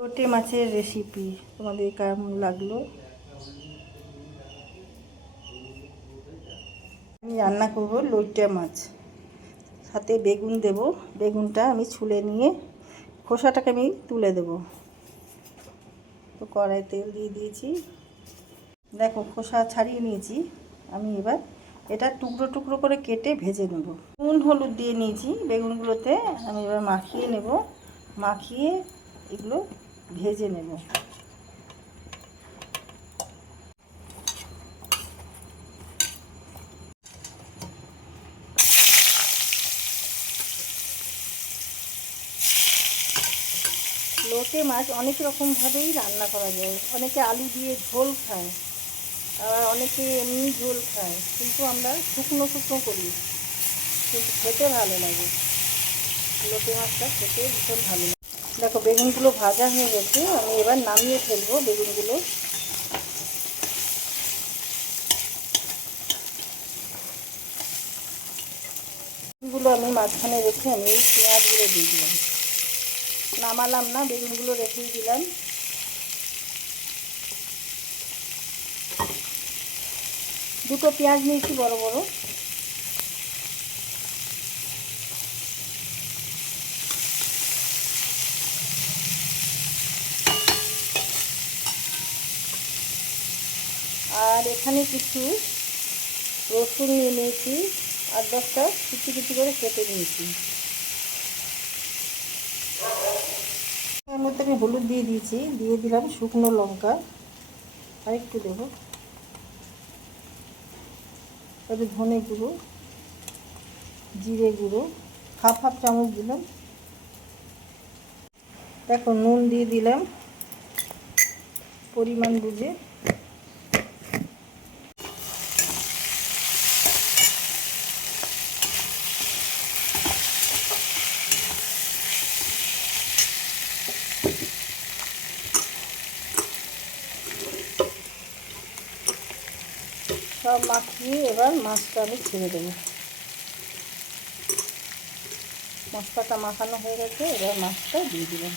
লোটে মাছের রেসিপি তোমাদের কেমন লাগলো? আমি রান্না করব লোটে মাছ, সাথে বেগুন দেব। বেগুনটা আমি ছুলে নিয়ে খোসাটাকে আমি তুলে দেব। তো কড়াই তেল দিয়ে দিয়েছি, দেখো খোসা ছাড়িয়ে নিয়েছি। আমি এবার এটা টুকরো টুকরো করে কেটে ভেজে নেব। নুন হলুদ দিয়ে নিয়েছি বেগুনগুলোতে, আমি এবার মাখিয়ে নেব। মাখিয়ে এগুলো ভেজে নেব। লোটে মাছ অনেক রকমভাবেই রান্না করা যায়। অনেকে আলু দিয়ে ঝোল খায়, আবার অনেকে এমনি ঝোল খায়, কিন্তু আমরা শুকনো শুকনো করি, কিন্তু খেতে ভালো লাগে। লোটে মাছটা খেতে ভীষণ ভালো লাগে। দেখো বেগুনগুলো ভাজা হয়ে গেছে, আমি এবার নামিয়ে ফেলবো বেগুনগুলো। বেগুনগুলো আমি মাঝখানে রেখে আমি পেঁয়াজগুলো দিয়ে দিলাম। নামালাম না, বেগুনগুলো রেখেই দিলাম। দুটো পেঁয়াজ নিয়েছি বড় বড়। আর এখানে কিছু রসুন নিয়ে নিয়েছি, 8-10টা কুচি কুচি করে কেটে নিয়েছি। এর মধ্যে আমি হলুদ দিয়ে দিয়েছি, দিয়ে দিলাম শুকনো লঙ্কা, আর একটু দেবো। তবে ধনে গুঁড়ো, জিরে গুঁড়ো হাফ হাফ চামচ দিলাম। দেখো নুন দিয়ে দিলাম পরিমাণ বুঝে। সব মাখিয়ে এবার মাছটা আমি ছেড়ে দেবো। মশলাটা মাখানো হয়ে গেছে, এবার মাছটা দিয়ে দিলাম।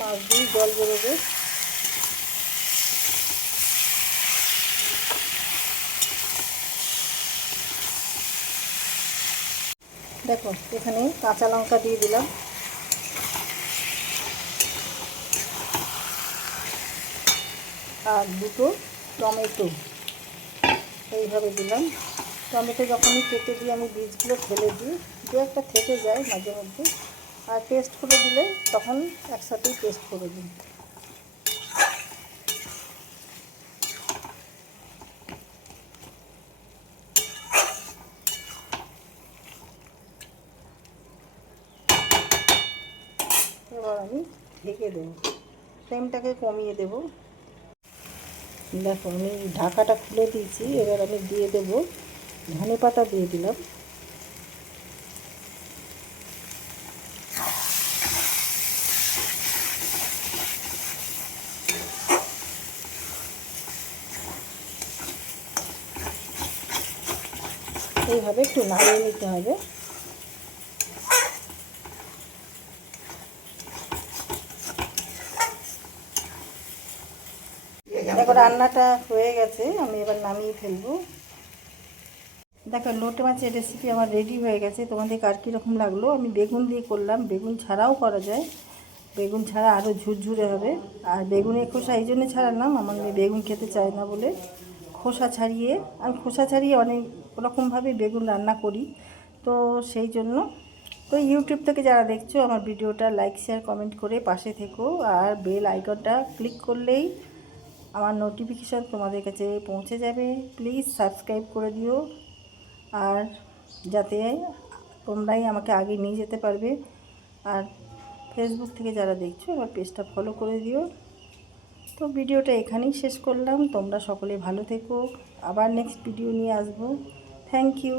মাছ দিয়ে জল বেরোবে। দেখো এখানে কাঁচা লঙ্কা দিয়ে দিলাম, আর দুটো টমেটো এইভাবে দিলাম। টমেটো যখনই কেটে দিয়ে আমি বীজগুলো ফেলে দিই, দু একটা থেকে যায় মাঝে মধ্যে, আর পেস্ট করে দিলে তখন একসাথেই পেস্ট করে দিই। এবার আমি ঢেকে দেবো, ফ্লেমটাকে কমিয়ে দেবো। দেখো আমি ঢাকাটা খুলে দিয়েছি, এবার আমি দিয়ে দেবো ধনেপাতা দিয়ে দিলাম। এইভাবে একটু নাড়িয়ে নিতে হবে। দেখো রান্নাটা হয়ে গেছে, আমি এবার নামিয়ে ফেলবো। দেখো লোটে মাছের রেসিপি আমার রেডি হয়ে গেছে। তোমাদের কার কীরকম লাগলো? আমি বেগুন দিয়ে করলাম, বেগুন ছাড়াও করা যায়, বেগুন ছাড়া আরও ঝুরঝুরে হবে। আর বেগুনের খোসা এই জন্যে ছাড়ালাম, আমার মেয়ে বেগুন খেতে চায় না বলে। খোসা ছাড়িয়ে, আমি খোসা ছাড়িয়ে অনেক রকমভাবে বেগুন রান্না করি, তো সেই জন্য। তো ইউটিউব থেকে যারা দেখছো আমার ভিডিওটা লাইক শেয়ার কমেন্ট করে পাশে থেকো, আর বেল আইকনটা ক্লিক করলেই আমার নোটিফিকেশান তোমাদের কাছে পৌঁছে যাবে। প্লিজ সাবস্ক্রাইব করে দিও, আর যাতে তোমরাই আমাকে আগে নিয়ে যেতে পারবে। আর ফেসবুক থেকে যারা দেখছো আমার পেজটা ফলো করে দিও। তো ভিডিওটা এখানেই শেষ করলাম। তোমরা সকলে ভালো থেকো, আবার নেক্সট ভিডিও নিয়ে আসবো। Thank you.